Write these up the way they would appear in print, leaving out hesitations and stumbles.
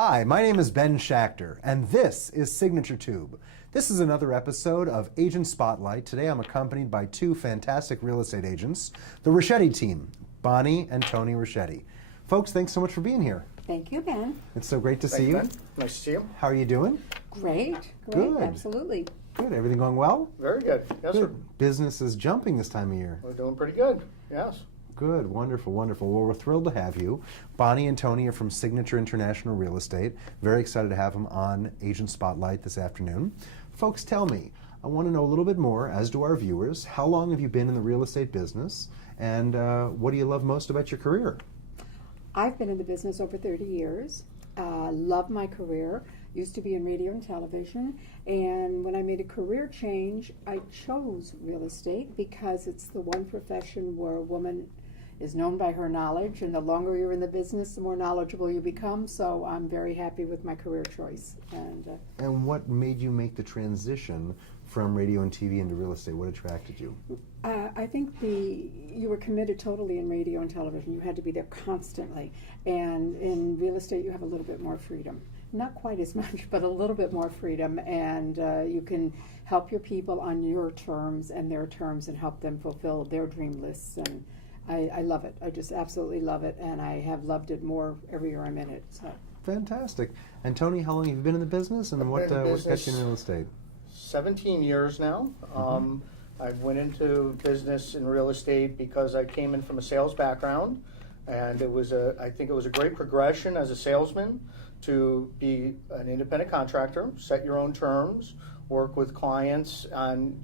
Hi, my name is Ben Schachter, and this is Signature Tube. This is another episode of Agent Spotlight. Today I'm accompanied by two fantastic real estate agents, the Rochetti Team, Bonnie and Tony Rochetti. Folks, thanks so much for being here. Thank you, Ben. It's so great to see you. Ben. Nice to see you. How are you doing? Great, Good. absolutely. Good. Everything going well? Very good. Yes, sir. Good. Business is jumping this time of year. We're doing pretty good. Yes. Good, wonderful, wonderful. Well, we're thrilled to have you. Bonnie and Tony are from Signature International Real Estate. Very excited to have them on Agent Spotlight this afternoon. Folks, tell me, I want to know a little bit more, as do our viewers. How long have you been in the real estate business, and what do you love most about your career? I've been in the business over 30 years. Love my career. Used to be in radio and television, and when I made a career change, I chose real estate because it's the one profession where a woman is known by her knowledge, and the longer you're in the business, the more knowledgeable you become. So I'm very happy with my career choice. And what made you make the transition from radio and TV into real estate? What attracted you? I think you were committed totally in radio and television. You had to be there constantly. And in real estate, you have a little bit more freedom. Not quite as much, but a little bit more freedom. And you can help your people on your terms and their terms and help them fulfill their dream lists. And I love it. I just absolutely love it. And I have loved it more every year I'm in it. So. Fantastic. And Tony, how long have you been in the business, and what got you in real estate? 17 years now. I went into business in real estate because I came in from a sales background, and I think it was a great progression as a salesman to be an independent contractor, set your own terms, work with clients on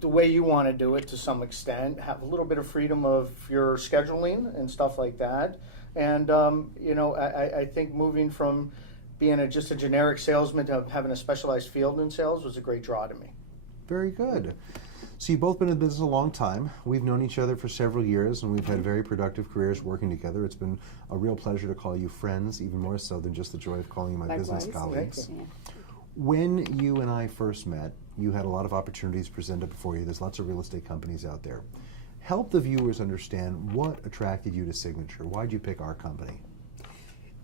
the way you want to do it to some extent, have a little bit of freedom of your scheduling and stuff like that. And I think moving from being just a generic salesman to having a specialized field in sales was a great draw to me. Very good. So you've both been in business a long time. We've known each other for several years, and we've had very productive careers working together. It's been a real pleasure to call you friends, even more so than just the joy of calling you my Likewise. business colleagues. Yeah. When you and I first met, you had a lot of opportunities presented before you. There's lots of real estate companies out there. Help the viewers understand what attracted you to Signature. Why'd you pick our company?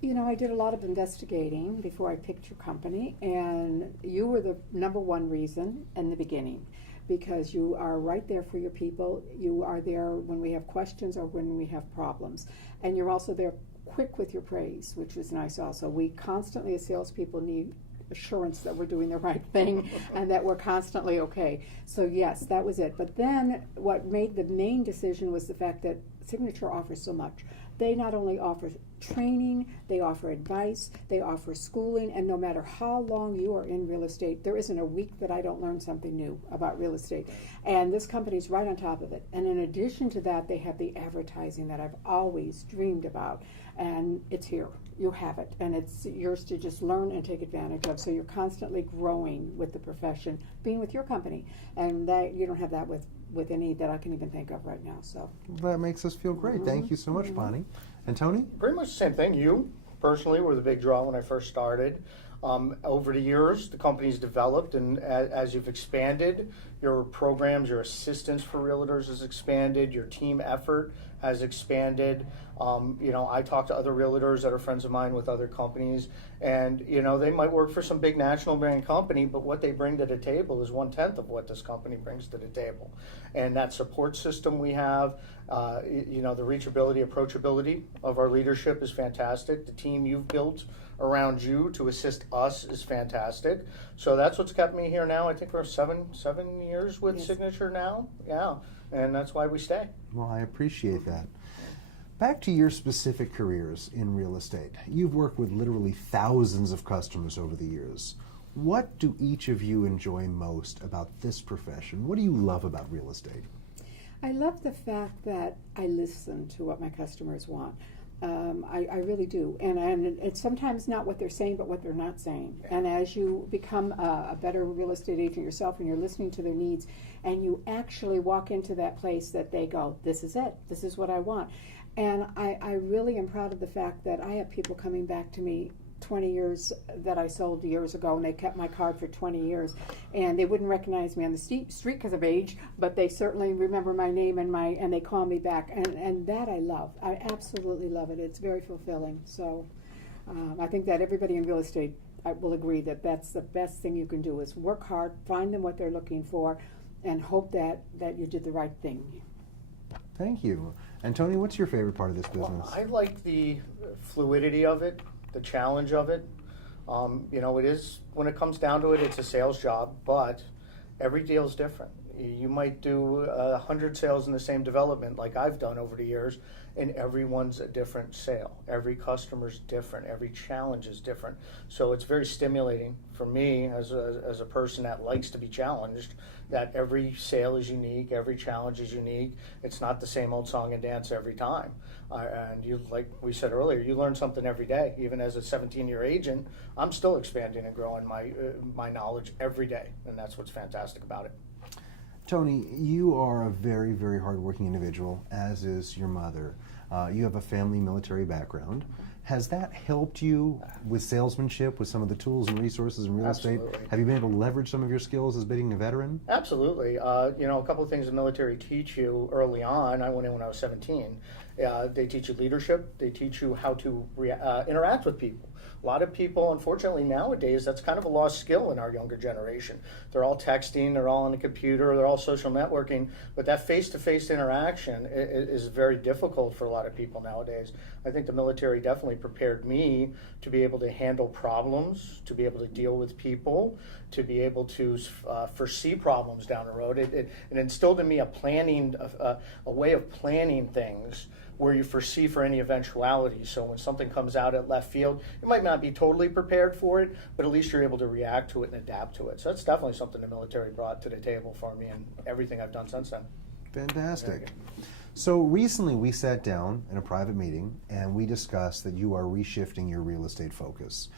You know, I did a lot of investigating before I picked your company, and you were the number one reason in the beginning, because you are right there for your people. You are there when we have questions or when we have problems. And you're also there quick with your praise, which is nice also. We constantly, as salespeople, need assurance that we're doing the right thing and that we're constantly okay. So yes, that was it. But then what made the main decision was the fact that Signature offers so much. They not only offer training, they offer advice, they offer schooling, and no matter how long you are in real estate, there isn't a week that I don't learn something new about real estate. And this company's right on top of it. And in addition to that, they have the advertising that I've always dreamed about, and it's here. You have it, and it's yours to just learn and take advantage of. So you're constantly growing with the profession, being with your company, and that you don't have that with any that I can even think of right now. So that makes us feel great. Thank you so much, Bonnie. And Tony? Pretty much the same thing. You personally were the big draw when I first started. Over the years, the company's developed, and as you've expanded, your programs, your assistance for realtors has expanded, your team effort has expanded. I talk to other realtors that are friends of mine with other companies, and they might work for some big national brand company, but what they bring to the table is 1/10 of what this company brings to the table. And that support system we have, the reachability, approachability of our leadership is fantastic. The team you've built around you to assist us is fantastic. So that's what's kept me here now. I think we're seven years with Yes. Signature now. Yeah, and that's why we stay. Well, I appreciate that. Back to your specific careers in real estate. You've worked with literally thousands of customers over the years. What do each of you enjoy most about this profession? What do you love about real estate? I love the fact that I listen to what my customers want. I really do. And it's sometimes not what they're saying, but what they're not saying. And as you become a better real estate agent yourself and you're listening to their needs, and you actually walk into that place that they go, this is it, this is what I want. And I really am proud of the fact that I have people coming back to me 20 years that I sold years ago, and they kept my card for 20 years, and they wouldn't recognize me on the street because of age, but they certainly remember my name and they call me back, and that I love. I absolutely love it. It's very fulfilling. So I think that everybody in real estate will agree that that's the best thing you can do is work hard, find them what they're looking for, and hope that you did the right thing. Thank you. And Tony, what's your favorite part of this business? Well, I like the fluidity of it, the challenge of it. It is, when it comes down to it, it's a sales job, but every deal is different. You might do 100 sales in the same development like I've done over the years, and everyone's a different sale. Every customer's different. Every challenge is different. So it's very stimulating for me as a person that likes to be challenged, that every sale is unique, every challenge is unique. It's not the same old song and dance every time. And you, like we said earlier, you learn something every day. Even as a 17-year agent, I'm still expanding and growing my knowledge every day, and that's what's fantastic about it. Tony, you are a very, very hardworking individual, as is your mother. You have a family military background. Has that helped you with salesmanship, with some of the tools and resources in real Absolutely. estate? Have you been able to leverage some of your skills as being a veteran? Absolutely. A couple of things the military teach you early on. I went in when I was 17. They teach you leadership. They teach you how to interact with people. A lot of people, unfortunately, nowadays, that's kind of a lost skill in our younger generation. They're all texting, they're all on the computer, they're all social networking, but that face-to-face interaction is very difficult for a lot of people nowadays. I think the military definitely prepared me to be able to handle problems, to be able to deal with people, to be able to foresee problems down the road. It instilled in me a way of planning things where you foresee for any eventuality. So when something comes out at left field, you might not be totally prepared for it, but at least you're able to react to it and adapt to it. So that's definitely something the military brought to the table for me and everything I've done since then. Fantastic. So recently we sat down in a private meeting and we discussed that you are reshifting your real estate focus.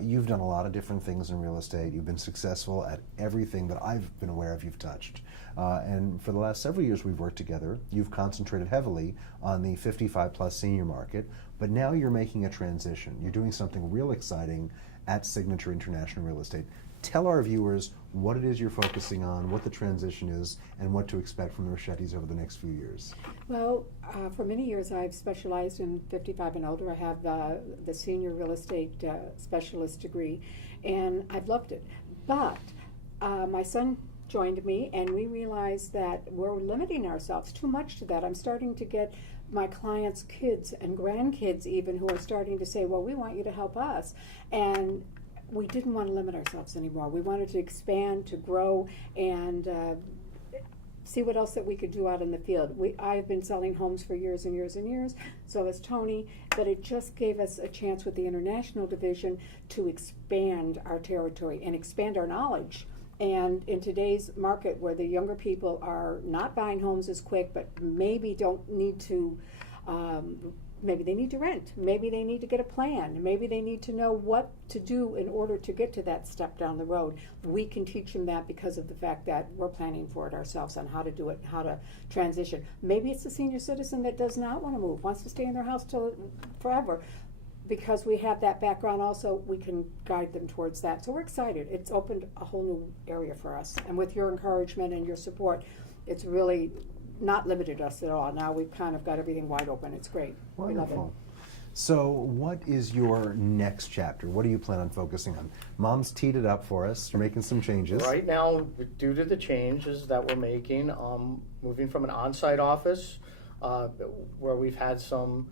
You've done a lot of different things in real estate. You've been successful at everything that I've been aware of you've touched. And for the last several years we've worked together. You've concentrated heavily on the 55 plus senior market, but now you're making a transition. You're doing something real exciting at Signature International Real Estate. Tell our viewers what it is you're focusing on, what the transition is, and what to expect from the Rochettis over the next few years. Well, for many years I've specialized in 55 and older. I have the senior real estate specialist degree, and I've loved it. But my son joined me, and we realized that we're limiting ourselves too much to that. I'm starting to get my clients' kids and grandkids even who are starting to say, well, we want you to help us. And we didn't want to limit ourselves anymore. We wanted to expand, to grow, and see what else that we could do out in the field. I've been selling homes for years and years and years, so has Tony, but it just gave us a chance with the international division to expand our territory and expand our knowledge. And in today's market where the younger people are not buying homes as quick, but maybe don't need to, maybe they need to rent, maybe they need to get a plan, maybe they need to know what to do in order to get to that step down the road. We can teach them that because of the fact that we're planning for it ourselves on how to do it, how to transition. Maybe it's a senior citizen that does not want to move, wants to stay in their house till forever. Because we have that background also, we can guide them towards that. So we're excited. It's opened a whole new area for us. And with your encouragement and your support, it's really not limited us at all. Now we've kind of got everything wide open. It's great. Wonderful. We love it. So what is your next chapter? What do you plan on focusing on? Mom's teed it up for us. You're making some changes. Right now, due to the changes that we're making, moving from an on-site office where we've had some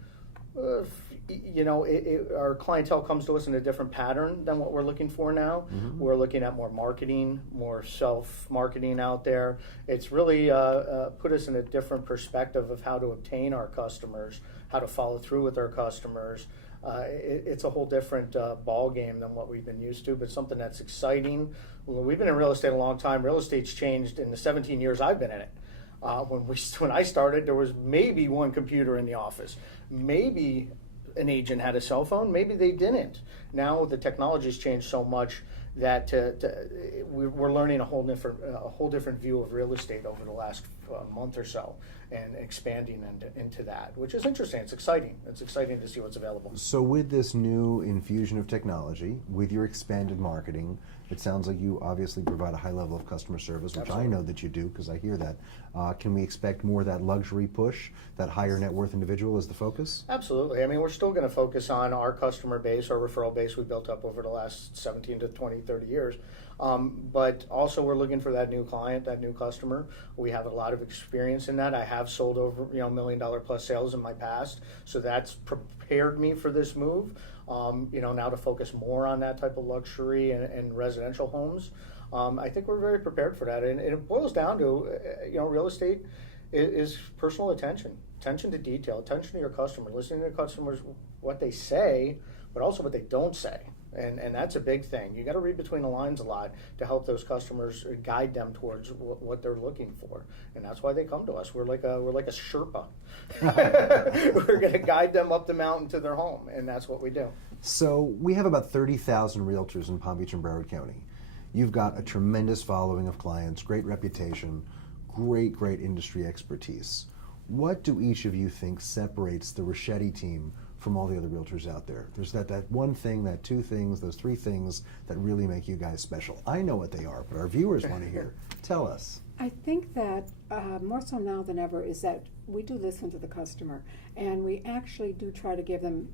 our clientele comes to us in a different pattern than what we're looking for now. Mm-hmm. We're looking at more marketing, more self-marketing out there. It's really put us in a different perspective of how to obtain our customers, how to follow through with our customers. It's a whole different ball game than what we've been used to, but something that's exciting. We've been in real estate a long time. Real estate's changed in the 17 years I've been in it. When I started, there was maybe one computer in the office. Maybe an agent had a cell phone. Maybe they didn't. Now the technology's changed so much that we're learning a whole different view of real estate over the last month or so, and expanding into that, which is interesting. It's exciting. It's exciting to see what's available. So with this new infusion of technology, with your expanded marketing, It sounds like you obviously provide a high level of customer service, which Absolutely. I know that you do because I hear that. Can we expect more of that luxury push, that higher net worth individual is the focus? Absolutely. I mean, we're still going to focus on our customer base, our referral base we built up over the last 17 to 20, 30 years. But also we're looking for that new client, that new customer. We have a lot of experience in that. I have sold over $1 million plus sales in my past, so that's prepared me for this move. Now to focus more on that type of luxury and residential homes. I think we're very prepared for that, and it boils down to real estate is personal attention to detail, attention to your customer, listening to customers, what they say, but also what they don't say. And that's a big thing. You got to read between the lines a lot to help those customers, guide them towards what they're looking for, and that's why they come to us. We're like a Sherpa. We're going to guide them up the mountain to their home, and that's what we do. So we have about 30,000 realtors in Palm Beach and Broward County. You've got a tremendous following of clients, great reputation, great industry expertise. What do each of you think separates the Rochetti team from all the other realtors out there? There's that one thing, that two things, those three things that really make you guys special. I know what they are, but our viewers want to hear. Tell us. I think that more so now than ever is that we do listen to the customer, and we actually do try to give them,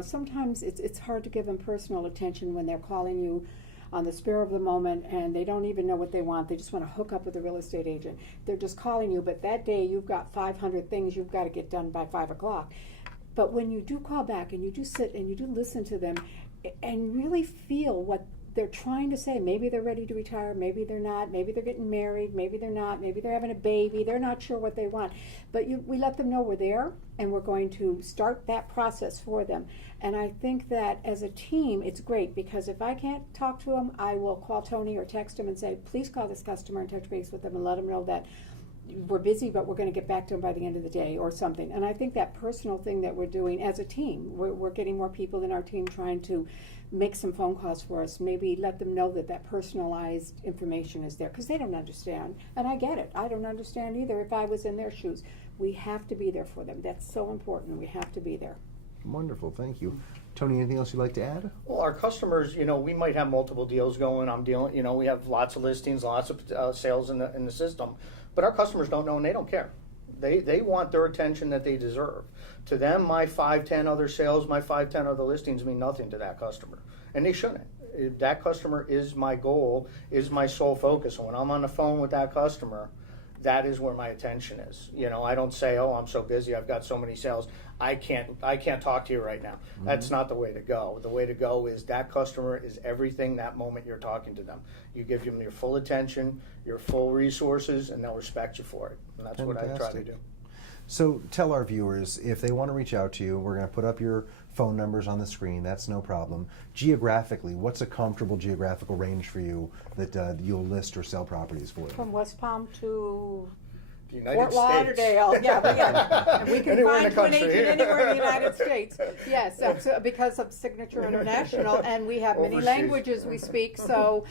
sometimes it's hard to give them personal attention when they're calling you on the spur of the moment and they don't even know what they want. They just want to hook up with a real estate agent. They're just calling you, but that day you've got 500 things you've got to get done by 5 o'clock. But when you do call back and you do sit and you do listen to them and really feel what they're trying to say, maybe they're ready to retire, maybe they're not, maybe they're getting married, maybe they're not, maybe they're having a baby, they're not sure what they want. But we let them know we're there and we're going to start that process for them. And I think that as a team, it's great because if I can't talk to them, I will call Tony or text him and say, please call this customer and touch base with them and let them know that we're busy, but we're going to get back to them by the end of the day or something. And I think that personal thing that we're doing as a team, we're getting more people in our team trying to make some phone calls for us, maybe let them know that personalized information is there, because they don't understand. And I get it. I don't understand either if I was in their shoes. We have to be there for them. That's so important. We have to be there. Wonderful, thank you. Tony, anything else you'd like to add? Well, our customers, we might have multiple deals going. We have lots of listings, lots of sales in the system, but our customers don't know and they don't care. They want their attention that they deserve. To them, my 5-10 other sales, my 5-10 other listings mean nothing to that customer, and they shouldn't. That customer is my goal, is my sole focus. And when I'm on the phone with that customer, that is where my attention is. I don't say, oh, I'm so busy, I've got so many sales, I can't talk to you right now. Mm-hmm. That's not the way to go. The way to go is that customer is everything that moment you're talking to them. You give them your full attention, your full resources, and they'll respect you for it. And that's Fantastic. what I try to do. So tell our viewers, if they want to reach out to you, we're going to put up your phone numbers on the screen, that's no problem. Geographically, what's a comfortable geographical range for you that you'll list or sell properties for? From West Palm to United Fort States. Lauderdale, yeah. And we can Anywhere in find the you an country. agent anywhere in the United States. Yes, because of Signature International, and we have many Overseas. languages we speak, so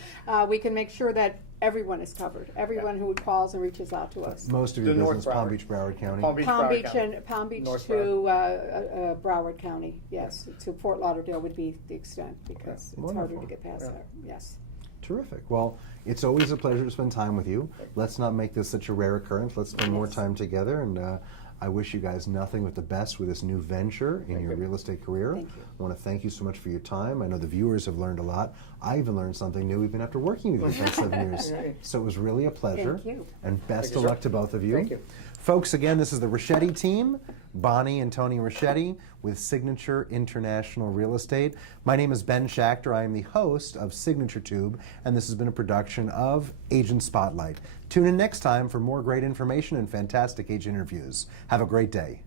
we can make sure that everyone is covered. Everyone who calls and reaches out to us. Most of your The North business, Palm Broward. Beach, Broward County. Palm Beach, Palm Broward Beach County. and Palm Beach North to Broward County, yes. To Fort Lauderdale would be the extent because it's harder to get past that. Yes. Terrific. Well, it's always a pleasure to spend time with you. Let's not make this such a rare occurrence. Let's spend more time together, and I wish you guys nothing but the best with this new venture in your real estate career. Thank you. I want to thank you so much for your time. I know the viewers have learned a lot. I even learned something new even after working with you for the past 7 years. So it was really a pleasure. Thank you. And best Thank of you, luck sir. to both of you. Thank you. Folks, again, this is the Rochetti team, Bonnie and Tony Rochetti with Signature International Real Estate. My name is Ben Schachter. I am the host of Signature Tube, and this has been a production of Agent Spotlight. Tune in next time for more great information and fantastic agent interviews. Have a great day.